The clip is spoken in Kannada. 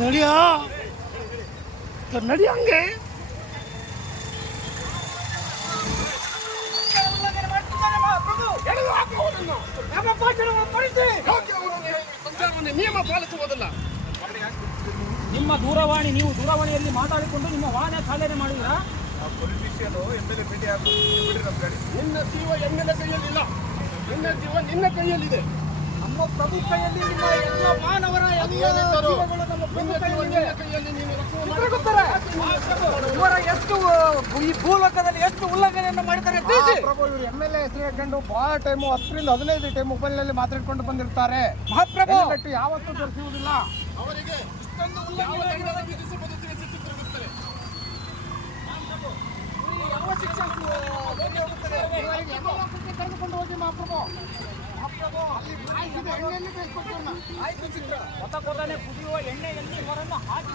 ನಡಿಯೋ ನಡಿ ಹಂಗೆ ನಿಯಮ ಪಾಲಿಸುವುದಿಲ್ಲ. ನಿಮ್ಮ ದೂರವಾಣಿ ನೀವು ದೂರವಾಣಿಯಲ್ಲಿ ಮಾತಾಡಿಕೊಂಡು ನಿಮ್ಮ ವಾಹನ ಚಾಲನೆ ಮಾಡಿದ್ರಾ? ನಿನ್ನ ಜೀವ ಎಮ್ಮೆಲೆ ಕೈಯಲ್ಲಿಲ್ಲ, ನಿನ್ನ ಜೀವ ನಿನ್ನ ಕೈಯಲ್ಲಿದೆ. ನಮ್ಮ ಪ್ರಭು ಕೈಯಲ್ಲಿ ನಿಮ್ಮ ಎಲ್ಲ ಮಾನವರ ಇವರ ಎಷ್ಟು ಈ ಭೂಲೋಕದಲ್ಲಿ ಎಷ್ಟು ಉಲ್ಲಂಘನೆಯನ್ನು ಮಾಡಿದ್ದಾರೆ ಪ್ರಭು. ಇವರು ಎಮ್ಮೆಲ್ಲೆ ಹೆಸರು ಹೇಳ್ಕೊಂಡು ಬಹಳ ಟೈಮು 10-15 ಟೈಮ್ ಮೊಬೈಲ್ನಲ್ಲಿ ಮಾತಾಡ್ಕೊಂಡು ಬಂದಿರ್ತಾರೆ. ಮಹಾಪ್ರಭು ಯಾವತ್ತೂ ದೊರೆಸುವುದಿಲ್ಲ ಅವರಿಗೆ. ಕರೆದುಕೊಂಡು ಹೋಗಿ ಮಹಾಪ್ರಭು. ಕೊತ ಕೊತಾನೆ ಕುದಿಯುವ ಎಣ್ಣೆಯಲ್ಲಿ ಇವರನ್ನು ಹಾಕಿ